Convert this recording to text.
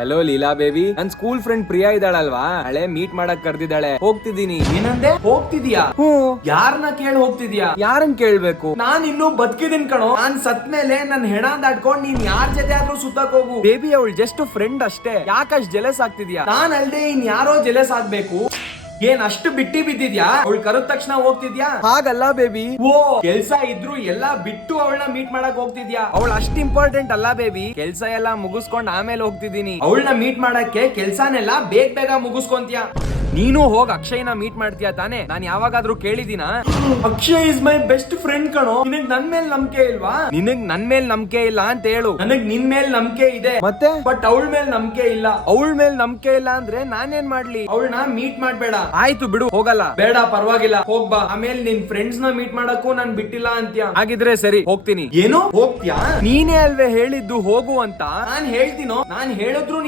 Hello Leela baby, ನನ್ school friend Priya ಇದ್ದಾಳಲ್ವಾ, ಹಳೆ meet ಮಾಡಕ್ ಕರ್ದಿದ್ದಾಳೆ. ಹೋಗ್ತಿದ್ದೀನಿ. ಏನಂದೆ? ಹೋಗ್ತಿದ್ಯಾ? ಯಾರನ್ನ ಕೇಳಿ ಹೋಗ್ತಿದ್ಯಾ? ಯಾರನ್ ಕೇಳ್ಬೇಕು? ನಾನ್ ಇನ್ನೂ ಬದುಕಿದೀನಿ ಕಣೋ. ನಾನ್ ಸತ್ ಮೇಲೆ ನನ್ ಹೆಣ ದಾಟ್ಕೊಂಡ್ ನೀನ್ ಯಾರ್ ಜೊತೆ ಆದ್ರೂ ಸುತ್ತಕ್ ಹೋಗು. ಬೇಬಿ, ಅವಳು ಜಸ್ಟ್ ಫ್ರೆಂಡ್ ಅಷ್ಟೇ, ಯಾಕಷ್ಟ್ ಜೆಲಸ್ ಆಗ್ತಿದ್ಯಾ? ನಾನ್ ಅಲ್ದೆ ಇನ್ ಯಾರೋ ಜೆಲಸ್ ಆಗ್ಬೇಕು? ಏನ್ ಅಷ್ಟು ಬಿಟ್ಟಿ ಬಿದ್ದಿದ್ಯಾ? ಅವಳು ಕರೆದ ತಕ್ಷಣ ಹೋಗ್ತಿದ್ಯಾ? ಹಾಗಲ್ಲ ಬೇಬಿ. ಓ, ಕೆಲ್ಸ ಇದ್ರು ಎಲ್ಲಾ ಬಿಟ್ಟು ಅವಳನ್ನ ಮೀಟ್ ಮಾಡಕ್ ಹೋಗ್ತಿದ್ಯಾ? ಅವಳು ಅಷ್ಟ್ ಇಂಪಾರ್ಟೆಂಟ್ ಅಲ್ಲ ಬೇಬಿ. ಕೆಲ್ಸ ಎಲ್ಲ ಮುಗಿಸ್ಕೊಂಡ್ ಆಮೇಲೆ ಹೋಗ್ತಿದ್ದೀನಿ. ಅವಳನ್ನ ಮೀಟ್ ಮಾಡಕ್ಕೆ ಕೆಲ್ಸಾನೆಲ್ಲ ಬೇಗ ಮುಗಿಸ್ಕೊಂತೀಯ. ನೀನು ಹೋಗ್ ಅಕ್ಷಯ್ನ ಮೀಟ್ ಮಾಡ್ತೀಯಾ ತಾನೆ? ನಾನ್ ಯಾವಾಗಾದ್ರೂ ಕೇಳಿದೀನಾ? Akshay is my best friend ಕಣೋ. ನಿನಗ್ ನನ್ ಮೇಲ್ ನಂಬಿಕೆ ಇಲ್ವಾ? ನಿನಗ್ ನನ್ ಮೇಲ್ ನಂಬಿಕೆ ಇಲ್ಲ ಅಂತ ಹೇಳು. ನನಗ್ ನಿನ್ ಮೇಲ್ ನಂಬಿಕೆ ಇದೆ, ಮತ್ತೆ ಬಟ್ ಅವಳ ಮೇಲ್ ನಂಬಿಕೆ ಇಲ್ಲ. ಅವಳ ಮೇಲ್ ನಂಬಿಕೆ ಇಲ್ಲ ಅಂದ್ರೆ ನಾನೇನ್ ಮಾಡ್ಲಿ? ಅವಳನ್ನ ಮೀಟ್ ಮಾಡ್ಬೇಡ. ಆಯ್ತು ಬಿಡು, ಹೋಗಲ್ಲ. ಬೇಡ, ಪರವಾಗಿಲ್ಲ, ಹೋಗ್ಬಾ. ಆಮೇಲೆ ನಿನ್ ಫ್ರೆಂಡ್ಸ್ ನ ಮೀಟ್ ಮಾಡಕ್ಕೂ ನಾನ್ ಬಿಟ್ಟಿಲ್ಲ ಅಂತ್ಯ. ಹಾಗಿದ್ರೆ ಸರಿ, ಹೋಗ್ತೀನಿ. ಏನು ಹೋಗ್ತ್ಯಾ? ನೀನೇ ಅಲ್ವೇ ಹೇಳಿದ್ದು ಹೋಗು ಅಂತ? ನಾನ್ ಹೇಳ್ತೀನೋ? ನಾನ್ ಹೇಳಿದ್ರು